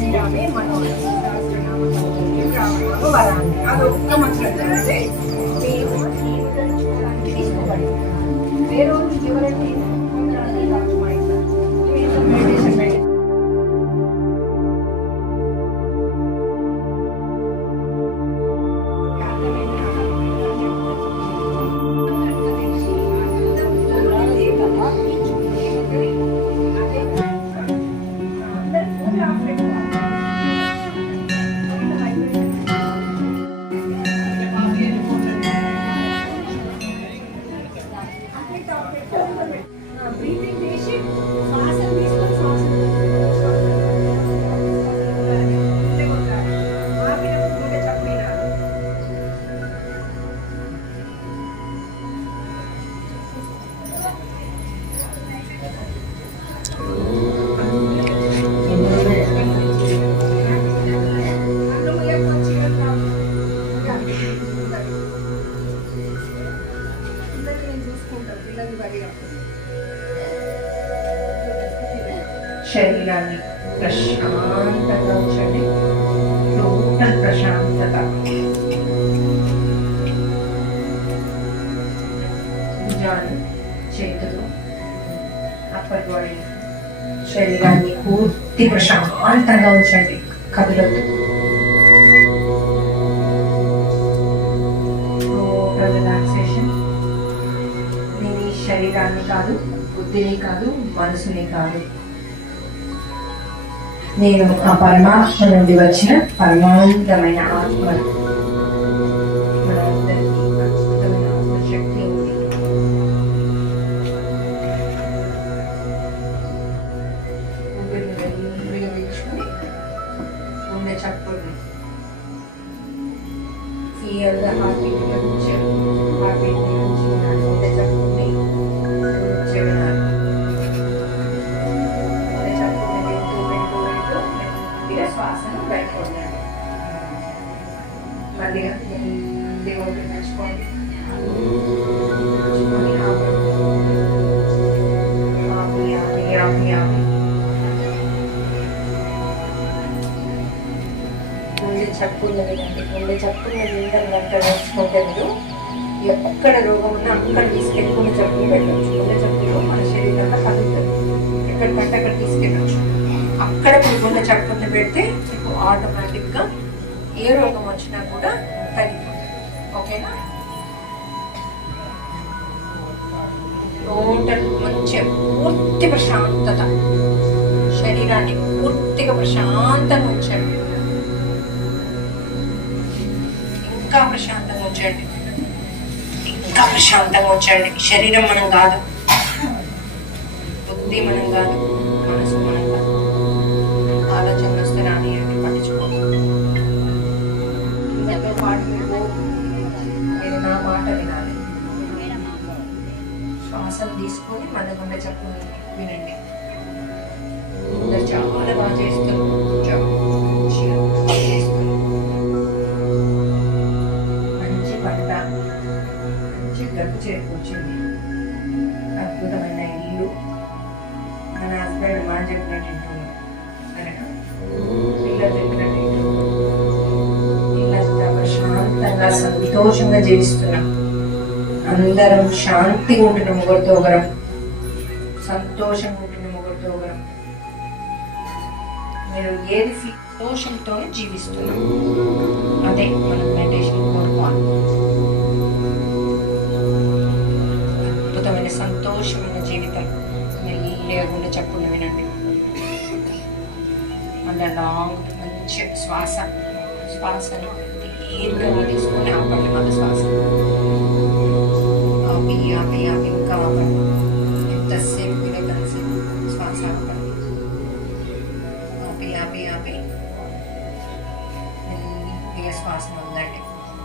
శ్రీరామే మనోహర సహస్రనామ రామనామ వరాన్ని అదొక్క మంత్రం చదివితే మీరు జీవితం చూడడానికి తీసుకోబడింది. వేరే రోజు ఎవరైతే మెడిటేషన్ బ్రీతింగ్ చేసి శ్వాసను తీసుకొని శ్వాసను ఆపినప్పుడు గుండె చప్పుడినా శరీరాన్ని ప్రశాంతంగా ఉంచండి. టోటల్ ప్రశాంతత. భుజాలు చేతులు అప్పర్ బాడీ శరీరాన్ని పూర్తి ప్రశాంతంగా ఉంచండి. కదలొద్దు. Total relaxation. నేను ఈ శరీరాన్ని కాదు, బుద్ధిని కాదు, మనసుని కాదు, నేను ఆ పరమాత్మ నుండి వచ్చిన పరమానందమైన ఆత్మను. మనందరికీ అద్భుతమైన ఆత్మశక్తి ఉంది. ఊపిరిని మెల్లిగా పీల్చుకొని గుండె చప్పుడుని ఫియర్ ద హార్ట్ బీట్ నుంచి హార్ట్ బీట్ నుంచి గుండె చప్పుడుని వినాలి. శ్వాసను బయటకు వదలండి. మళ్ళీ దేవుడికి నచ్చుకోండి. గుండె చప్పున్నది కంటే గుండె చప్పున్నది గంట నడుచుకుంటే మీరు ఎక్కడ రోగం ఉన్నా అక్కడ తీసుకెళ్ళి గుండె చప్పులు పెట్టవచ్చు. గుండె చప్పులు మన శరీరంలో కదులుతుంది. ఎక్కడికంటే అక్కడ తీసుకెళ్ళచ్చు. అక్కడ మీరు గుండె చప్పుని పెడితే మీకు ఆటోమేటిక్గా ఏ రోగం వచ్చినా కూడా తగ్గిపోతుంది. ఓకేనా? టోటల్ మంచిగా పూర్తి ప్రశాంతత. శరీరాన్ని పూర్తిగా ప్రశాంతంగా ఉంచండి. ఇంకా ప్రశాంతంగా ఉంచండి. ఇంకా ప్రశాంతంగా ఉంచండి. శరీరం మనం కాదు, బుద్ధి మనం కాదు, మనసు మనం కాదు. ఆలోచనలు వస్తే రాని పట్టించుకోండి. ఇంతతో పాటు మీరు నా మాట వినాలి. శ్వాసను తీసుకొని మన గుండె చప్పుడు వినండి. చాలా బాగా చేస్తారు. మంచి పంట, మంచి గడ్డు చేరుకొచ్చింది. అద్భుతమైన ఇల్లు. మన హస్బెండ్ మా చెప్పినట్టు పిల్లలు చెప్పినట్టు పిల్లలంతా ప్రశాంతంగా సంతోషంగా జీవిస్తున్నాం. అందరం శాంతిగా ఉంటున్న ముగ్గురితో ఒకరం, సంతోషంగా ఉంటున్న ముగ్గురితో ఒకరం. మీరు ఏది సంతోషంతోనే జీవిస్తున్నాం. అదే మనం మెడిటేషన్ కోరుకోవాలి. అద్భుతమైన సంతోషమైన జీవితం. మెల్లిగా గుండె చప్పుడు వినండి. మళ్ళీ లాంగ్ మంచి శ్వాసను దీర్ఘంగా తీసుకొని ఆపండి. మళ్ళీ శ్వాస ఆపి ఆపి ఆపి ఇంకా ఆపండి. ఎంతసేపు వీలైనంతసేపు శ్వాస ఆపండి. ఆపి ఆపి ఆపి మెల్లిగా శ్వాసను వదలండి.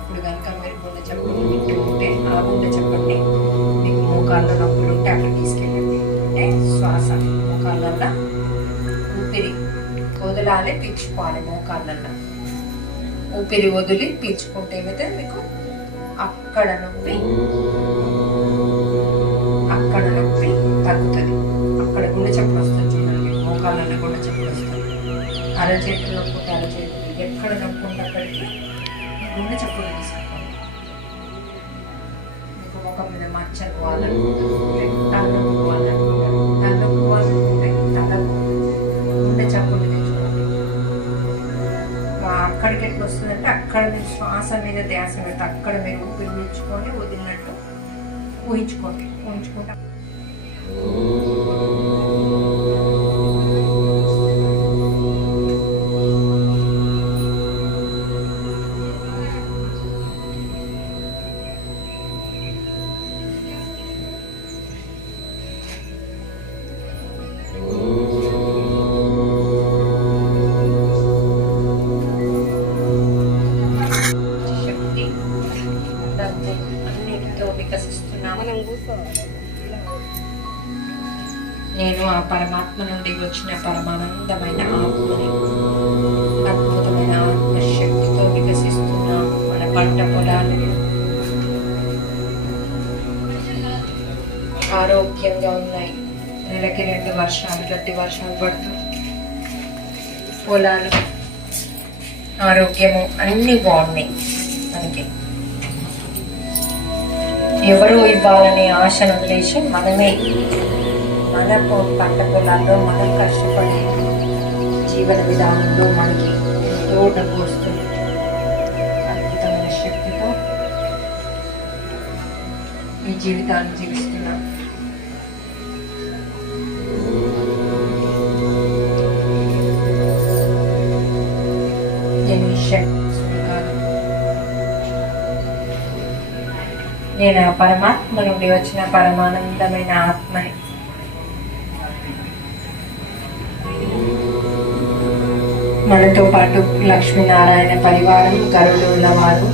ఇప్పుడు కనుక మీరు గుండె చప్పుడు వింటూ ఉంటే ఆ గుండె చెప్పండి. మీకు మోకాళ్ళ నొప్పులు ఉంటే అక్కడ తీసుకెళ్ళండి. అంటే శ్వాస మోకాళ్ళల్లో ఊపిరి వదలాలి, పీల్చుకోవాలి. మోకాళ్ళల్లో ఊపిరి వదిలి పీల్చుకుంటే ఏమైతే మీకు అక్కడ నొప్పి తగ్గుతుంది. అక్కడ గుండె చప్పుడు వస్తుంది. చూడండి, మోకాళ్ళల్లో గుండె చప్పుడు వస్తుంది. అరచేతులు నొప్పుంటే అరచేతులు, ఎక్కడ నొప్పి ఉంటే అక్కడికి గుండె చప్పుడు తీసుకోవాలి. మీకు ముఖం మీద మచ్చలు పోవాలనుకుంటే, తలనొప్పి పోవాలనుకుంటే తలకు గుండె చప్పుడు తెచ్చుకోండి. అక్కడికి ఎట్లా వస్తుందంటే అక్కడ మీరు శ్వాస మీద ధ్యాస పెడితే అక్కడ మీరు ఊపిరి పీల్చుకొని వదిలినట్టు ఊహించుకోండి. ఊహించుకుంటా వికసిస్తున్నాము. నేను ఆ పరమాత్మ నుండి వచ్చిన పరమానందమైన ఆత్మని, అద్భుతమైన ఆత్మశక్తితో వికసిస్తున్నాము. మన పంట పొలాలు ఆరోగ్యంగా ఉన్నాయి. నెలకి 2 వర్షాలు, గట్టి వర్షాలు పడుతుంది. పొలాలు ఆరోగ్యము అన్నీ బాగున్నాయి. మనకి ఎవరో ఇవ్వాలనే ఆశను వదిలేసి మనమే మన పంట పొలాల్లో మనం కష్టపడే జీవన విధానంలో మనకి ఎంతో డబ్బు వస్తుంది. అద్భుతమైన శక్తితో ఈ జీవితాన్ని జీవిస్తున్నాం. నేను ఈ శక్తి నేను ఆ పరమాత్మ నుండి వచ్చిన పరమానందమైన ఆత్మని. మనతో పాటు లక్ష్మీనారాయణ పరివారం, గరుడుల వారు,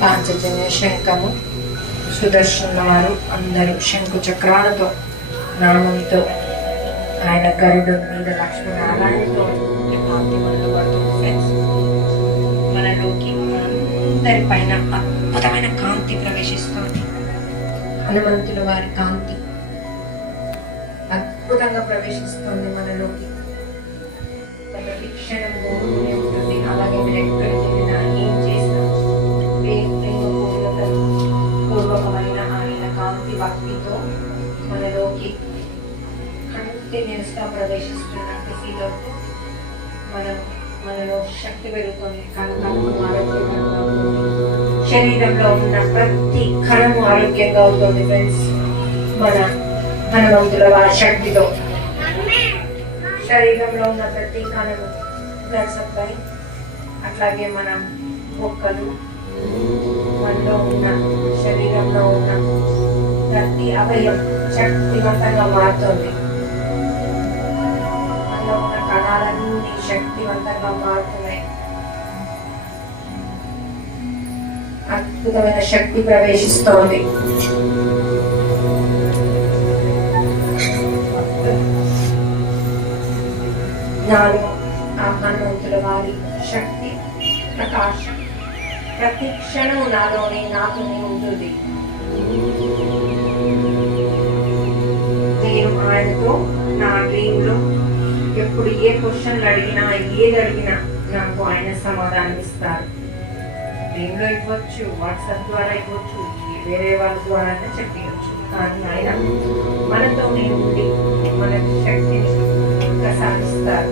పాంచజన్య శంఖము, సుదర్శన వారు అందరూ శంకు చక్రాలతో నామంతో ఆయన గరుడు మీద లక్ష్మీనారాయణతో కాంతి మనలో పడుతుంది. ఫ్రెండ్స్, మనలోకి అందరి పైన అద్భుతమైన కాంతి ప్రవేశిస్తుంది. హనుమంతుల వారి కాంతి అద్భుతంగా ప్రవేశిస్తుంది మనలోకి. ప్రతి క్షణం గోరుతూనే ఉంటుంది. అలాగే మీరు ఎక్కడికి వెళ్ళినా ఏం చేసినా పూర్వకమైన ఆయన కాంతి భక్తితో మనలోకి కంటిన్యూస్గా ప్రవేశిస్తున్నట్టు ఫీల్ అవుతూ మనలో శక్తి పెరుగుతుంది. శరీరంలో ఉన్న ప్రతి కణము ఆరోగ్యంగా అవుతుంది. ఫ్రెండ్స్, మన హనుమంతుల వారి శక్తితో శరీరంలో ఉన్న ప్రతి కణము బ్లడ్ సప్లై, అట్లాగే మన మొక్కలు, మనలో ఉన్న శరీరంలో ఉన్న ప్రతి అవయవం శక్తివంతంగా మారుతుంది. మనలో ఉన్న కణాలన్నీ శక్తివంతంగా మారుతున్నాయి. అద్భుతమైన శక్తి ప్రవేశిస్తోంది. నాలో ఆ హనుమంతుల వారి శక్తి ప్రకాశం ప్రతి క్షణం నాతోనే ఉంటుంది. నేను ఆయనతో నా డ్రీమ్లో ఎప్పుడు ఏ క్వశ్చన్లు అడిగినా, ఏది అడిగినా నాకు ఆయన సమాధానం ఇస్తారు. డ్రీమ్లో ఇవ్వచ్చు, వాట్సాప్ ద్వారా ఇవ్వచ్చు, వేరే వాళ్ళ ద్వారా చెప్పవచ్చు. కానీ ఆయన మనతోనే ఉండి మన శక్తిని ప్రసాదిస్తారు.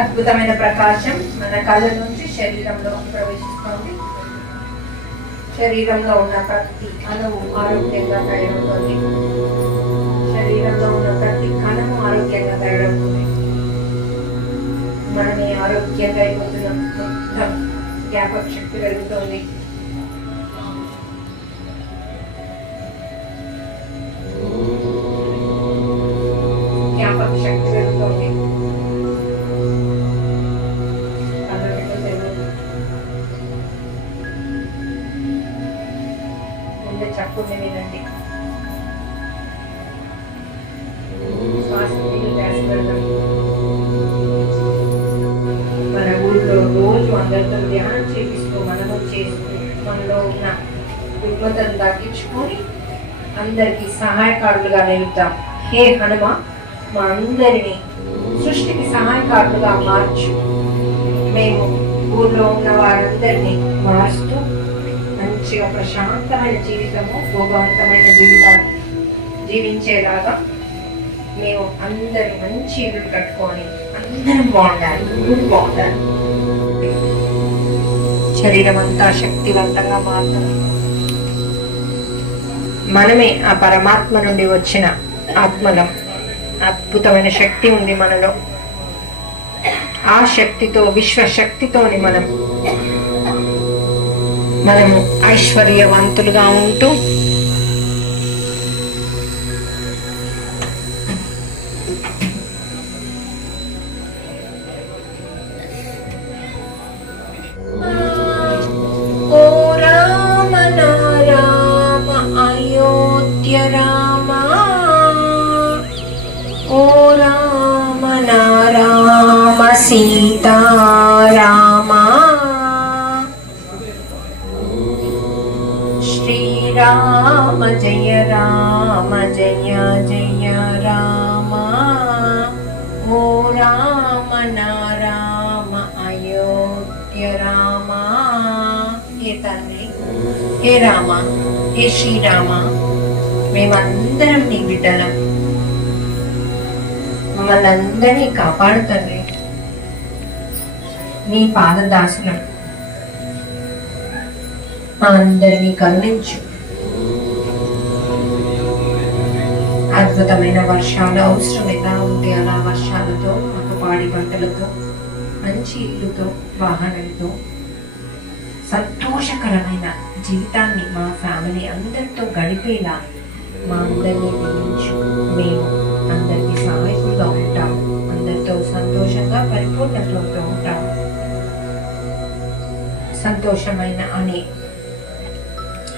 అద్భుతమైన ప్రకాశం మన కళ్ళ నుంచి శరీరంలో ప్రవేశిస్తుంది. శరీరంలో ఉన్న ప్రతి అణువు ఆరోగ్యంగా తయారవుతుంది. శరీరంలో ఉన్న ప్రతి కణము ఆరోగ్యంగా తయారవుతుంది. మనమే ఆరోగ్యంగా అయిపోతున్నాం. మొత్తం జ్ఞాపక శక్తి పెరుగుతుంది. జ్ఞాపక శక్తి పెరుగుతుంది. ముందే చప్పుని వినండి. శ్వాస ధ్యాస పెడతాం. మన ఊళ్ళో రోజు అందరితో ధ్యానం చేపిస్తూ మనము చేస్తూ మనలో ఉన్న రుగ్మతను తగ్గించుకొని అందరికీ సహాయకారులుగా నిలుద్దాం. హే హనుమ, మా అందరినీ సృష్టికి సహాయకారులుగా మార్చు. మేము ఊర్లో ఉన్న వారందరినీ మారుస్తూ మంచిగా ప్రశాంతమైన జీవితము, భోగవంతమైన జీవితాన్ని జీవించేలాగా మేము అందరూ మంచి ఇల్లు కట్టుకొని అందరం బాగుండాలి, ఊరు బాగుండాలి. శరీరం అంతా శక్తివంతంగా మారుతుంది. మనమే ఆ పరమాత్మ నుండి వచ్చిన ఆత్మలం. అద్భుతమైన శక్తి ఉంది మనలో. ఆ శక్తితో, విశ్వశక్తితోని మనము ఐశ్వర్యవంతులుగా ఉంటూ ఓ రామ రామ అయోధ్య రామ, ఓ రామ రామ సీతారామ, శ్రీరామ జయ రామ జయ జయ రామ, ఓ రామ రామ అయోధ్య రామ. ఏ తండ్రి, హే రామ, హే శ్రీరామ, మేమందరం నీ బిడ్డలం. మమ్మల్ని అందరినీ కాపాడు తండ్రి. నీ పాదదాసులం. మా అందరినీ కరుణించు. అద్భుతమైన వర్షాలు అవసరం ఎలా ఉంటే అలా వర్షాలతో, మాకు పాడి పంటలతో, మంచి ఇల్లుతో, వాహనాలతో, సంతోషకరమైన జీవితాన్ని మా ఫ్యామిలీ అందరితో గడిపేలా మా అందరినీ దీవించు. మేము అందరికీ సహాయకులుగా ఉంటాము. అందరితో సంతోషంగా పరిపూర్ణతతో ఉంటాము. సంతోషమైన అనే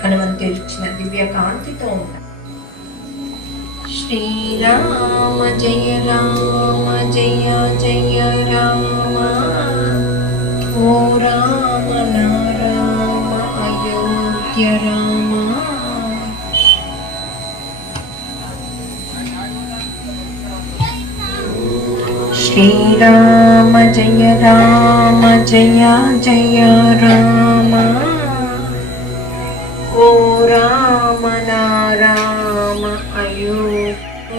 హనుమంతుడు ఇచ్చిన దివ్య కాంతితో ఉంటాం. శ్రీరామ జయ రామ జయ జయ రామ, ఓ రామ రామ అయోధ్య రామ, శ్రీరామ జయ రామ జయ జయ రామ, ఓ రామ రామ అయోధ్య,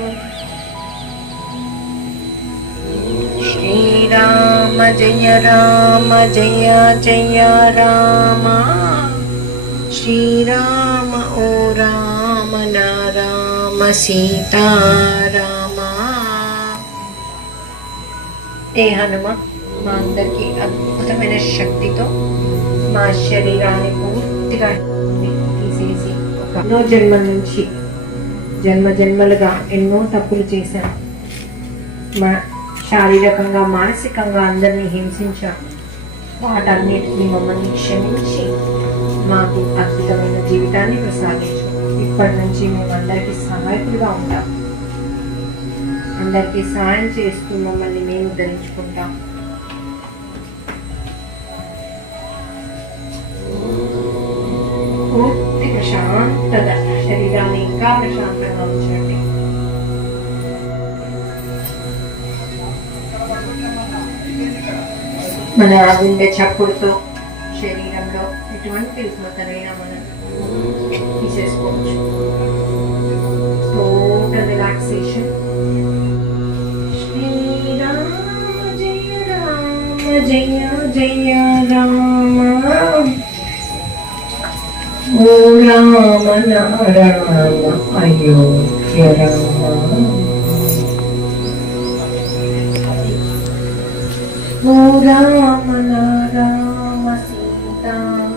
శ్రీరామ జయ రామ జయ జయ రామ, శ్రీరామ ఓ రామ రామ సీతారామ. ఏ హనుమ, మా అందరికీ అద్భుతమైన శక్తితో మా శరీరాన్ని పూర్తిగా తీసేసి, ఎన్నో జన్మల నుంచి జన్మలుగా ఎన్నో తప్పులు చేశాం. మా శారీరకంగా, మానసికంగా అందరినీ హింసించాం. వాటన్నిటిని మమ్మల్ని క్షమించి మాకు అద్భుతమైన జీవితాన్ని ప్రసాదించు. ఇప్పటి నుంచి మేము అందరికీ సహాయకులుగా ఉంటాం. అందరికీ సాయం చేస్తూ మమ్మల్ని మేము ధరించుకుంటాం. పూర్తి ప్రశాంతత, శరీరాన్ని ఇంకా ప్రశాంతంగా ఉంచండి. మన గుండె చప్పుడుతో శరీరంలో ఎటువంటి రుగ్మతలైనా మనం తీసేసుకోవచ్చు. Total relaxation. శ్రీరామ జయ రామ జయ జయ రామ, ఓ రామ రామ అయోధ్య రామ, ఓ రామ రామ సీతారామ.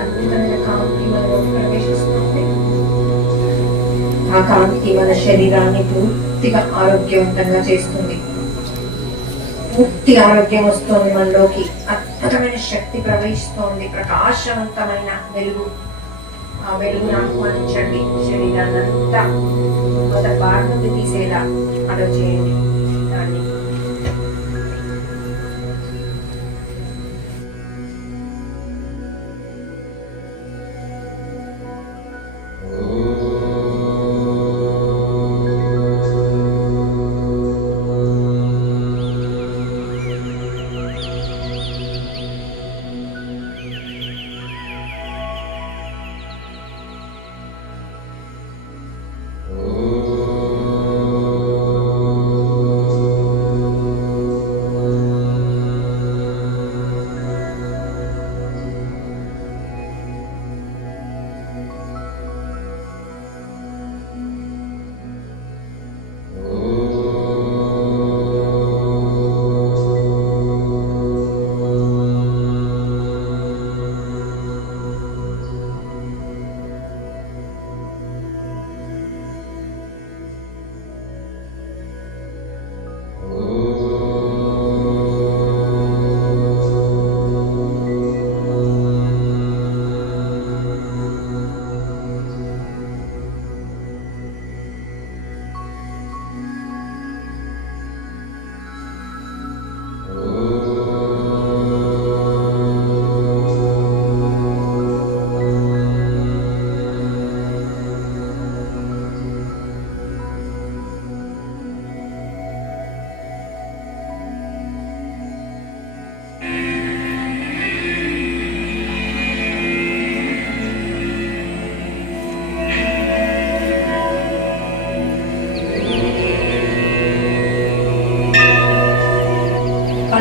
అద్భుతమైన కాంతి మనలో ప్రవేశిస్తుంది. ఆ కాంతి మన శరీరాన్ని పూర్తిగా ఆరోగ్యవంతంగా చేస్తుంది. పూర్తి ఆరోగ్యం వస్తుంది మనలోకి. అద్భుతమైన శక్తి ప్రవహిస్తోంది. ప్రకాశవంతమైన వెలుగు. ఆ వెలుగును ఆహ్వానించండి. శరీరాన్ని అంతా మొదటి బారి నుండి తీసేలా అలో చేయండి. దాన్ని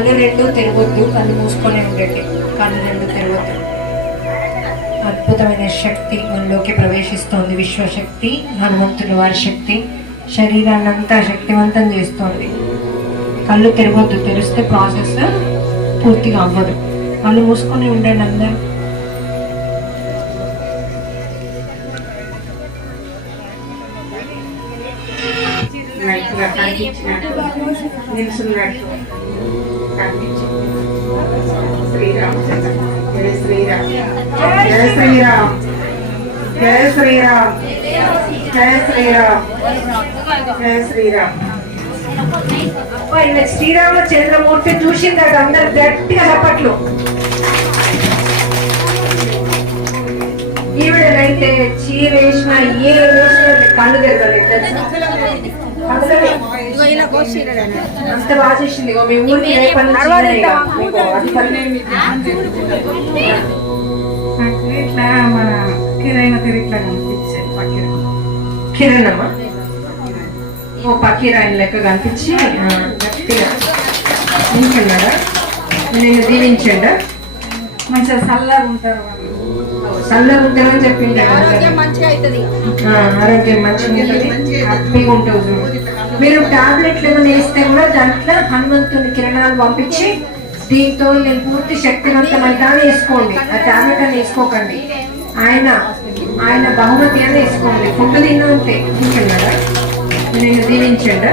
కళ్ళు రెండు తెరవద్దు, కళ్ళు మూసుకొని ఉండండి. కళ్ళు రెండు తెరవద్దు. అద్భుతమైన శక్తి మనలోకి ప్రవేశిస్తోంది. విశ్వశక్తి, హనుమంతుని వారి శక్తి శరీరాన్ని అంతా శక్తివంతం చేస్తోంది. కళ్ళు తెరవద్దు, తెరిస్తే ప్రాసెస్ పూర్తిగా అవ్వదు. కళ్ళు మూసుకొని ఉండండి అందరూ. నిలుచున్నట్టు కనిపించి శ్రీరామ్ జయ శ్రీరామ్ జయ శ్రీరామ్ జయ శ్రీరామ్ జయ శ్రీరామ్ జయ శ్రీరామ్. శ్రీరామచంద్రమూర్తి చూసిందట, అందరు గట్టిగా చప్పట్లు. ఈవిడనైతే చీర వేసిన ఏ వేసిన కళ్ళు తిరగలేదు, అంత బాగా చేసింది. మీ ఊరికి ఇట్లా మన కిరైన తిరిగిట్లా కిరణ్ అమ్మా, ఓ పకీరాయన లెక్క కనిపించి గట్టిగా నించున్నాడా, నేను దీవించండా. మంచిగా చల్లగా ఉంటారు, చల్లగా ఉంటారని చెప్పింది. ఆరోగ్యం మంచిగా ఉంటుంది, హ్యాపీగా ఉంటుంది. మీరు టాబ్లెట్లు ఏమైనా వేస్తే కూడా దాంట్లో హనుమంతుని కిరణాలు పంపించి దీంతో నేను పూర్తి శక్తివంతమైతే వేసుకోండి. ఆ టాబ్లెట్ అని వేసుకోకండి, ఆయన బహుమతి అని వేసుకోండి. ఫుడ్ తిన్నా అంతే. ఇంకెన్నారా నేను దీవించండా.